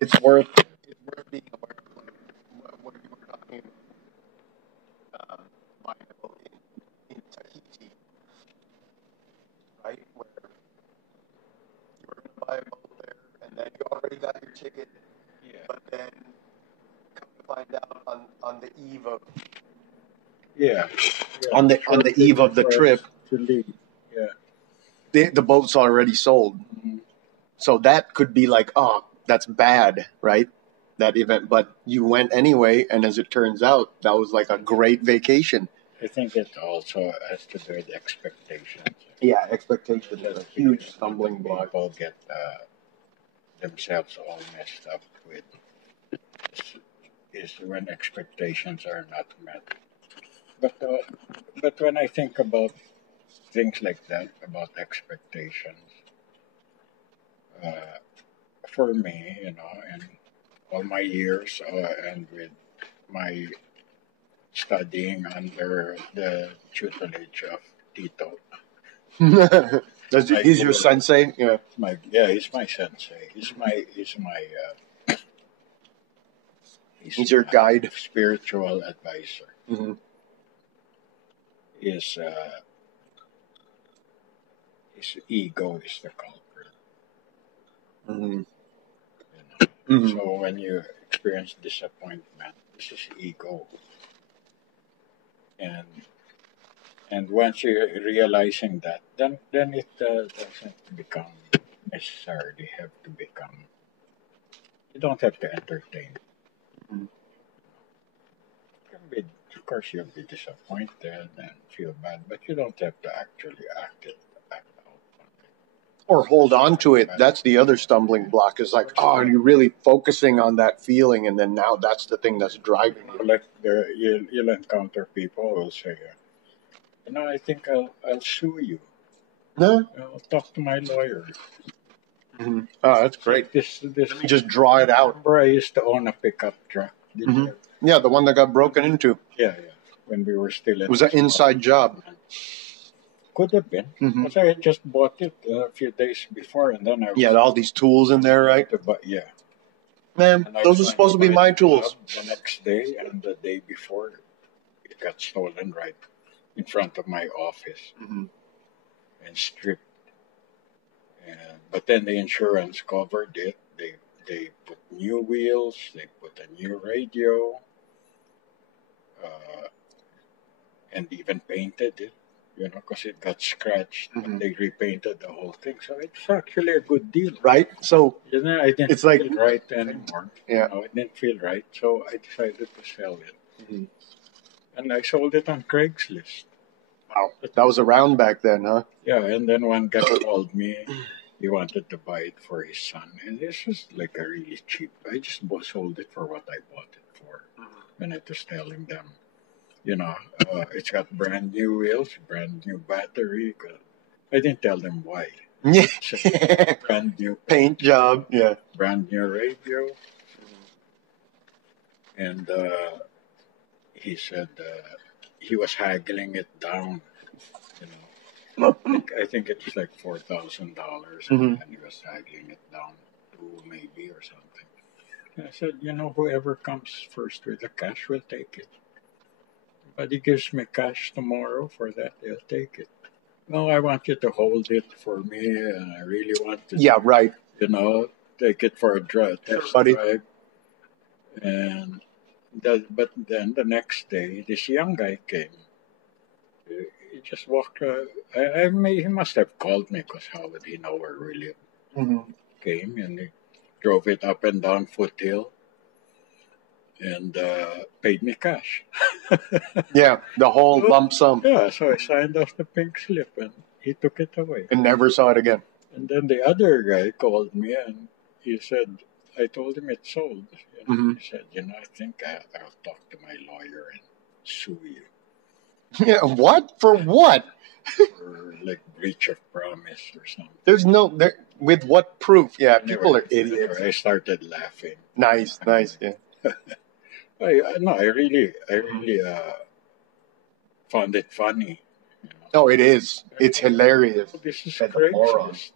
it's worth being aware of what you were talking about, buying a boat in Tahiti, right? Where you were going to buy a boat there, and then you already got your ticket, Yeah. but then come to find out on the eve of Yeah. on the eve of the trip, to leave. Yeah. the boat's already sold. Mhm. So that could be like, oh, that's bad, right? That event, but you went anyway, and as it turns out, that was like a great vacation. I think it also has to do with expectations. Yeah, expectations is a huge Because stumbling block. people get themselves all messed up with is when expectations are not met. But when I think about things like that, about expectations, uh, for me, and all my years, and with my studying under the tutelage of Tito, He's your sensei. Yeah. he's my sensei. He's your guide. Spiritual advisor. Mm-hmm. His ego is the culprit. Mm-hmm. Mm-hmm. So when you experience disappointment, this is ego, and once you're realizing that, then it doesn't become necessarily have to become. You don't have to entertain. Mm-hmm. Of course, you'll be disappointed and feel bad, but you don't have to actually act out on it. Or hold on to it. That's the other stumbling block. Is like, oh, are you really focusing on that feeling, and then now that's the thing that's driving you. Like you'll encounter people who will say, I think I'll sue you. No. I'll talk to my lawyer. Mm-hmm. Oh, that's great. This Let me just draw it out. Remember, I used to own a pickup truck. Did Mm-hmm. you? Yeah, the one that got broken into. Yeah. When we were still in. It was an inside job. Could have been. Mm-hmm. Because I had just bought it a few days before, and then I was. You had all these tools in there, right? Yeah. Man, those are supposed to be my tools. The next day and the day before, it got stolen right in front of my office. Mm-hmm. And stripped. But then the insurance covered it. They put new wheels. They put a new radio, and even painted it. Because it got scratched. Mm-hmm. And they repainted the whole thing. So it's actually a good deal, right? So I didn't it's feel like right anymore. Yeah, it didn't feel right. So I decided to sell it, mm-hmm. and I sold it on Craigslist. Wow, that was around back then, huh? Yeah, and then one guy called me. He wanted to buy it for his son, and this was like a really cheap. I just sold it for what I bought it for, and I was telling them, it's got brand new wheels, brand new battery. I didn't tell them why. Yeah, brand new paint job. Yeah, brand new radio, and he said he was haggling it down. I think it's like $4,000, and he was haggling it down to maybe or something. And I said, whoever comes first with the cash will take it. But he gives me cash tomorrow for that, they'll take it. No, I want you to hold it for me, and I really want to. Yeah, right. Take it for a test drive. And but then the next day, this young guy came. He just walked. He must have called me, because how would he know where we live? Mm-hmm. Came and he drove it up and down Foothill, and paid me cash. Yeah, the whole lump sum. Yeah, so I signed off the pink slip, and he took it away. And never saw it again. And then the other guy called me, and he said, I told him it's sold. Mm-hmm. He said, I think I'll talk to my lawyer and sue you. Yeah, what? For what? For like breach of promise or something. There's with what proof? Yeah, people are idiots. I started laughing. Nice, yeah. I really found it funny. Oh, it is. It's hilarious. This is crazy.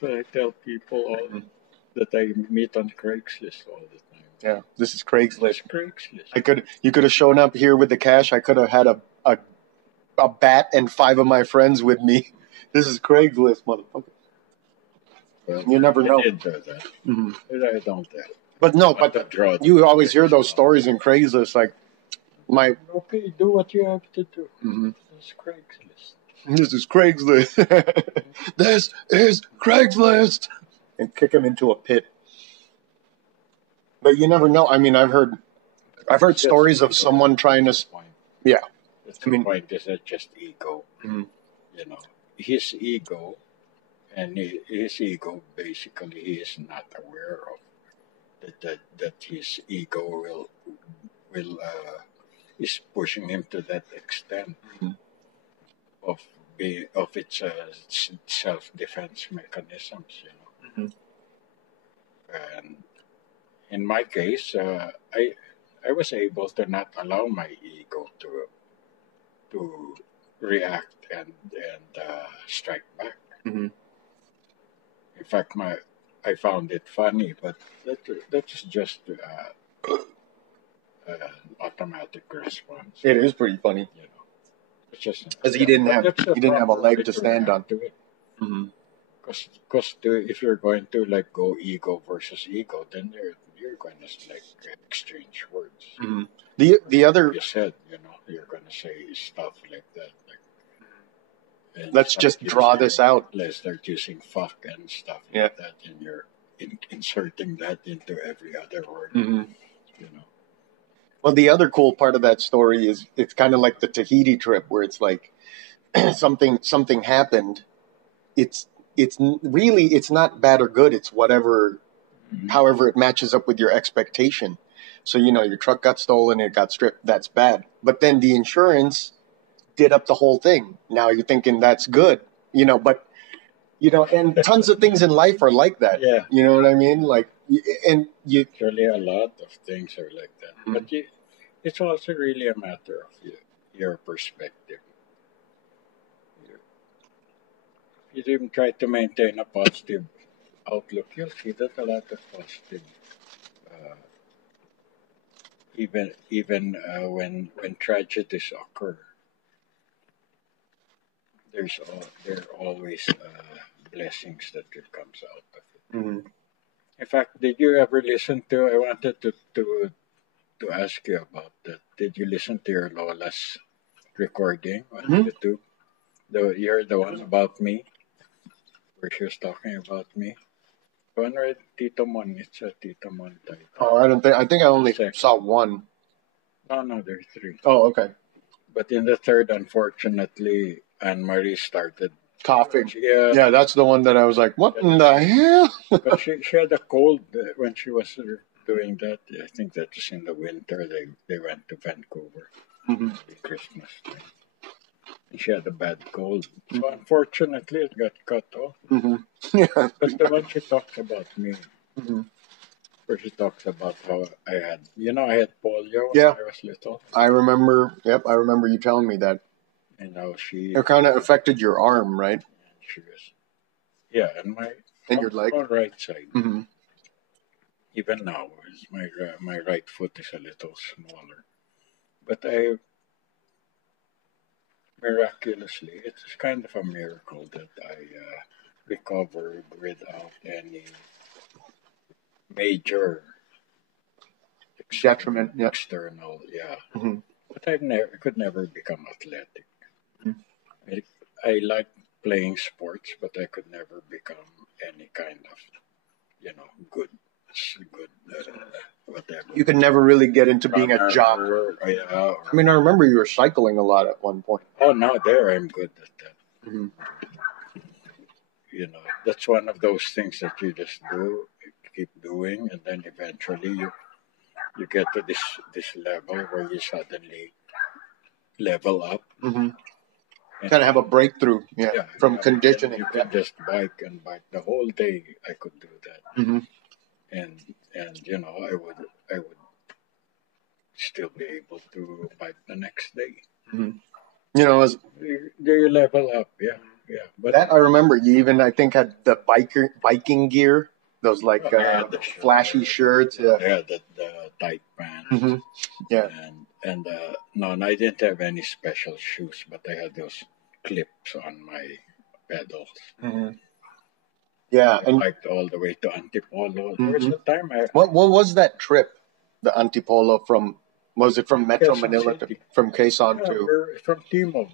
So I tell people all that I meet on Craigslist all the time. Yeah, this is It's Craigslist. Craigslist. You could have shown up here with the cash. I could have had a bat and 5 of my friends with me. This is Craigslist, motherfucker. Well, You never know. I did do that. hmm I don't. But no, But the draw. you always hear those stories in Craigslist, like my. Okay, do what you have to do. Mhm. It's Craigslist. This is Craigslist. This is Craigslist, and kick him into a pit. But you never know. I mean, I've heard stories of someone trying to. Yeah. The point is that just ego. Mhm. You know, his ego, and his ego basically he is not aware of that his ego will is pushing him to that extent Mhm. of its self defense mechanisms. You know, Mhm. and in my case, I was able to not allow my ego to react and strike back. Mhm. In fact, I found it funny, but that's just an automatic response. It is pretty funny You know, it's just because he didn't have that's the a proper leg way to stand on. react to it. Mm-hmm. Because if you're going to like go ego versus ego, then you're going to like exchange words. Mm-hmm. The other You said, you know, you're going to say stuff like that. Like, let's just draw this out. Let's start using fuck and stuff Yeah. like that, and you're inserting that into every other word. Mm-hmm. You know. Well, the other cool part of that story is it's kind of like the Tahiti trip where it's like something happened. It's really it's not bad or good. It's whatever, Mhm. however it matches up with your expectation. So you know your truck got stolen, it got stripped. That's bad. But then the insurance did up the whole thing. Now you're thinking that's good, you know. But you know, and tons of things in life are like that. Yeah. You know what I mean? Like, and you. Actually, a lot of things are like that. Mhm. But it's also really a matter of your perspective. If you even try to maintain a positive outlook, you'll see that a lot of positive, uh, even when tragedies occur, there are always blessings that comes out of it. Mhm. In fact, did you ever listen to? I wanted to ask you about that. Did you listen to your Lola's recording on Mhm. YouTube? You're the one about me, where she was talking about me. The one where Tito Mon, it's a Tito Mon title. Oh, I think I only Second. saw one. No, there's 3. Oh, okay. But in the third, unfortunately, Anne Marie started Coughing. Yeah, Yeah, that's the one that I was like, what in the hell? but she had a cold when she was doing that. I think that was in the winter. They went to Vancouver Mhm. for Christmas time. And she had a bad cold. So unfortunately, it got cut off. Mhm. Yeah. But the one she talks about me, Mhm. where she talks about how I had polio when Yeah. I was little. I remember. Yep, I remember you telling me that. And now It kind of affected your arm, right? she was, yeah, and Your leg. on right side. Mm-hmm. Even now, my right foot is a little smaller. But I miraculously, it's kind of a miracle that I recovered without any major Detriment. Yeah. external, yeah. Mhm. But I could never become athletic. Mhm. I like playing sports, but I could never become any kind of, good, whatever. You could never really get into being a jock. Yeah, I mean, I remember you were cycling a lot at one point. oh, now there I'm good at that. Mhm. That's one of those things that you just do, keep doing, and then eventually you get to this level where you suddenly level up. Mm-hmm. And Kind of have a breakthrough, from conditioning. You can just bike the whole day. I could do that, Mm-hmm. and I would still be able to bike the next day. Mm-hmm. You know, as You level up, yeah. Yeah, but That I remember. You even, I think, had the biking gear. Those like they had the flashy shirts. Yeah. they had the tight pants, Hmm. Yeah. and no, and I didn't have any special shoes, but I had those clips on my pedals. Hmm. Yeah. I And biked all the way to Antipolo. There was a time what was that trip? The Antipolo from, was it from Metro Quezon Manila City. from Quezon Yeah, to? we're from Timog.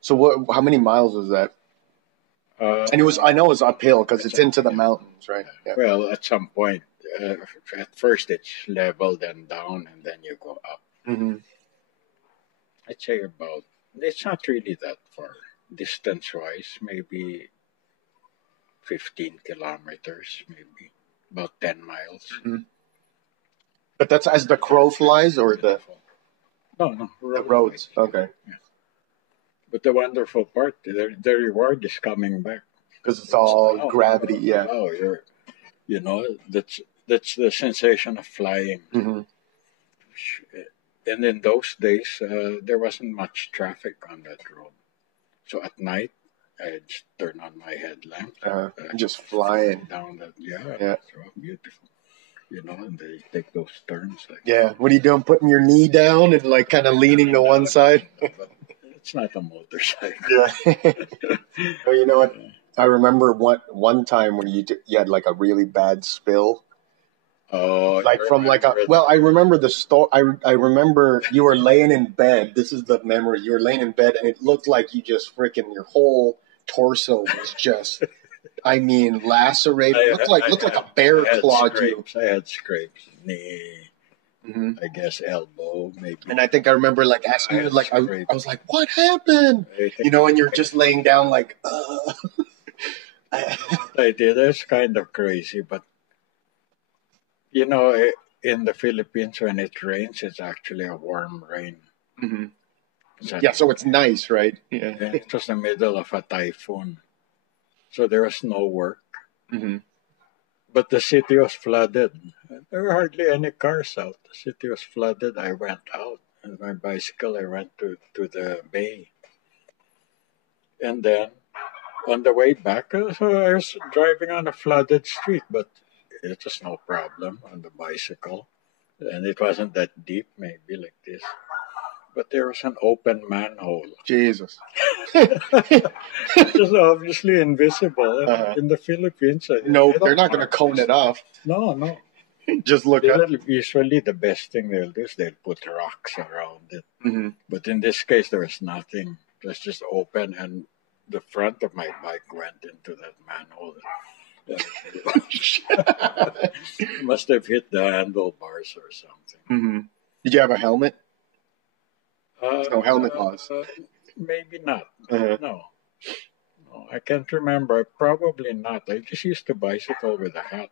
So what? How many miles was that? And it was, I know it's uphill because it's into the mountains, right? Yeah. Well, at some point, at first it's level, then down, and then you go up. Hmm. I'd say about, it's not really that far. Distance wise, maybe 15 kilometers, maybe about 10 miles. But that's as the crow flies, or the No, roads. Okay. But the wonderful part, the reward is coming back. Because it's all gravity. Yeah. Oh, you know, that's the sensation of flying. Hmm. And in those days, there wasn't much traffic on that road. So at night, I just turn on my headlamp. Just flying down that. Yeah. So beautiful. You know, and they take those turns. Like, Yeah. What are you doing? Putting your knee down and like kind of leaning to one side? But it's not a motorcycle. Yeah. Oh, you know what? I remember one time when you had like a really bad spill. Oh, Like from like a, well, I remember the story. I remember you were laying in bed. This is the memory. You were laying in bed and it looked like you just freaking, your whole torso was just, I mean, lacerated. Looked like a bear clawed you. I had scrapes, knee, I guess elbow, maybe. And I think I remember like asking you, like, I was like, what happened? You know, and you're just laying down like, I did. That's kind of crazy, but you know, in the Philippines, when it rains, it's actually a warm rain. Yeah, so it's nice, right? Yeah. It was the middle of a typhoon, so there was no work. But the city was flooded. There were hardly any cars out. The city was flooded. I went out on my bicycle. I went to the bay, and then on the way back, so I was driving on a flooded street, but it was no problem on the bicycle. And it wasn't that deep, maybe like this. But there was an open manhole. Jesus. It was obviously invisible. In the Philippines, no, they're not going to cone it off. No. Just look up. Usually the best thing they'll do is they'll put rocks around it. But in this case, there was nothing. It was just open, and the front of my bike went into that manhole. Must have hit the handlebars or something. Did you have a helmet? No helmet laws. Maybe not. No, I can't remember. Probably not. I just used to bicycle with a hat.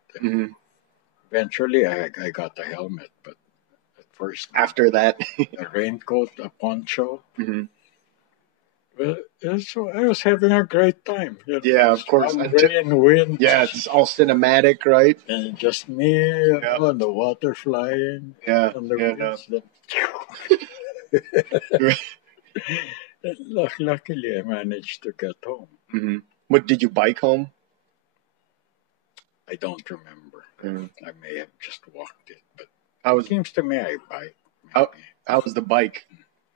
Eventually, I got a helmet, but at first, after that, a raincoat, a poncho. Well, so I was having a great time. You know, yeah, of course. Rain, wind. Yeah, it's all cinematic, right? And just me, you know, and the water flying. Yeah, and the winds. Luckily, I managed to get home. What, did you bike home? I don't remember. I may have just walked it, but it seems to me I bike. How was the bike?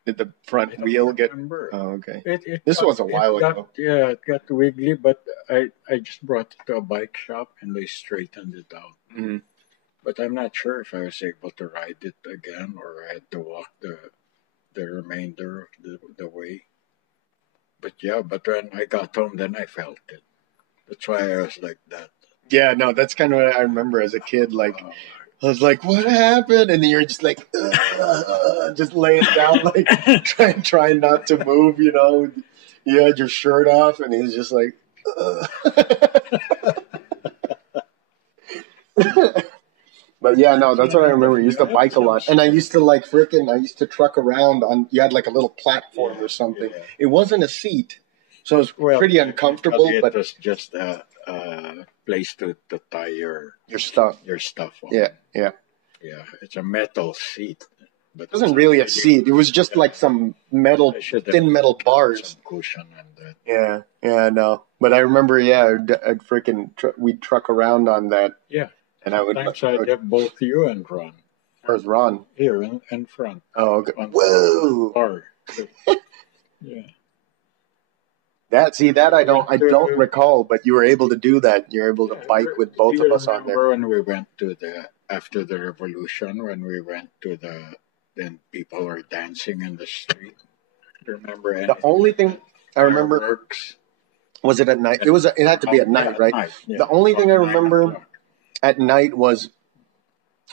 Did the front wheel get? Oh, okay. This was a while ago. Yeah, it got wiggly, but I just brought it to a bike shop and they straightened it out. But I'm not sure if I was able to ride it again or I had to walk the remainder of the way. But yeah, but when I got home, then I felt it. That's why I was like that. Yeah, no, that's kind of what I remember as a kid. Like, I was like, what happened? And then you're just like, just laying down, like, trying not to move, you know. You had your shirt off, and he was just like, But yeah, no, that's what I remember. I used to bike a lot. And I used to I used to truck around on, you had like a little platform or something. Yeah. It wasn't a seat. So it was pretty uncomfortable. But it was just a place to tie your stuff. Your stuff on. Yeah. It's a metal seat. but It wasn't really a seat. It was just like some metal, I should have thin metal some bars. cushion and that. Yeah, I know. But I remember, I'd freaking we'd truck around on that, Yeah. and I would. Sometimes I'd have both you and Ron Where's Ron? here in front Oh, okay. on the Whoa! bar. Yeah. That I don't recall, but you were able to do that. You were able to bike with both Do of you us on there. remember when we went to after the revolution, when we went to then people were dancing in the street? Remember anything? The only thing I remember Fireworks? was it at night. It had to be at night, right? Yeah. The only thing I About 9 remember o'clock. at night was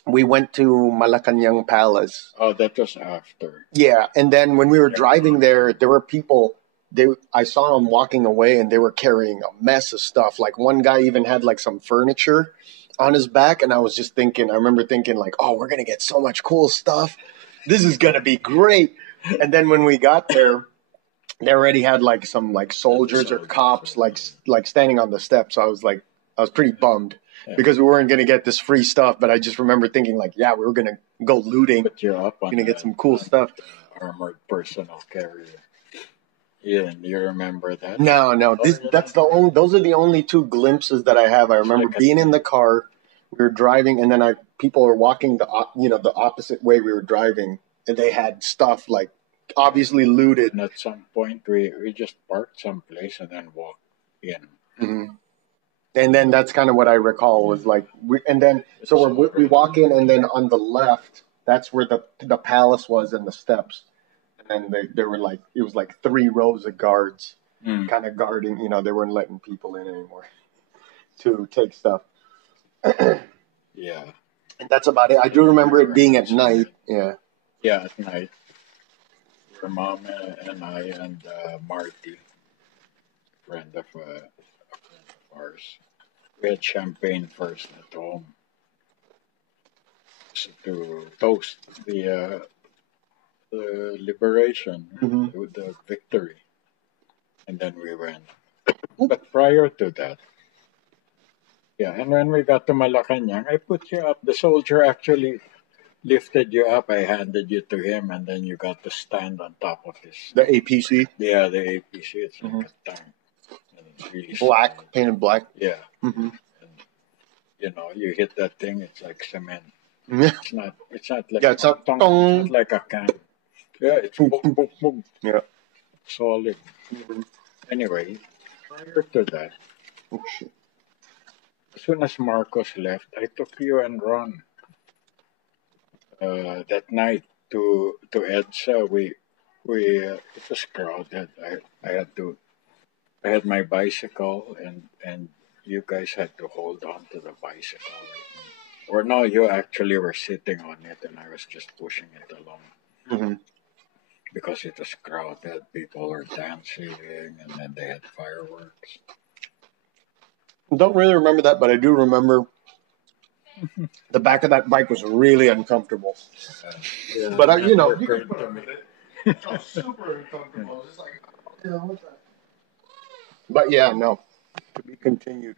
we went to Malacanang Palace. Oh, that was after. Yeah, and then when we were driving there were people. I saw them walking away, and they were carrying a mess of stuff. Like one guy even had like some furniture on his back, and I was just thinking. I remember thinking like, "Oh, we're gonna get so much cool stuff. This is gonna be great." And then when we got there, they already had like some like soldiers or cops like standing on the steps. So I was pretty bummed because we weren't gonna get this free stuff. But I just remember thinking like, yeah, we were gonna go looting. But you're up on Gonna get some cool stuff. Armored personal carrier. Yeah, you remember that? No. Those are the only two glimpses that I have. I remember being in the car, we were driving, and then people were walking the opposite way we were driving, and they had stuff like obviously looted. And at some point, we just parked someplace and then walked in. Mm-hmm. And then that's kind of what I recall was like, we walk in, and then on the left, that's where the palace was and the steps. And they were like, it was like 3 rows of guards kind of guarding, they weren't letting people in anymore to take stuff. Yeah. And that's about it. I do remember it being at night. Yeah. Yeah, at night. Your mom and I and Marty, friend of ours, we had champagne first at home to toast the liberation, the victory, and then we went. But prior to that, and when we got to Malacanang, I put you up. The soldier actually lifted you up. I handed you to him, and then you got to stand on top of this. The APC? Yeah, the APC. It's like a tank. And it's really black, solid. painted black. Yeah. Mm-hmm. And, you hit that thing, it's like cement. Yeah. It's not like it's not like a can. Yeah, it's boom, boom, boom. Yeah. Solid. Anyway, prior to that, as soon as Marcos left, I took you and Ron that night to EDSA. We it was crowded. I had my bicycle, and you guys had to hold on to the bicycle. Or no, you actually were sitting on it, and I was just pushing it along. Mm-hmm. Because it was crowded, people were dancing, and then they had fireworks. Don't really remember that, but I do remember the back of that bike was really uncomfortable. But you can put up with it. It's super uncomfortable. It's like, what's that? But yeah, no, to be continued.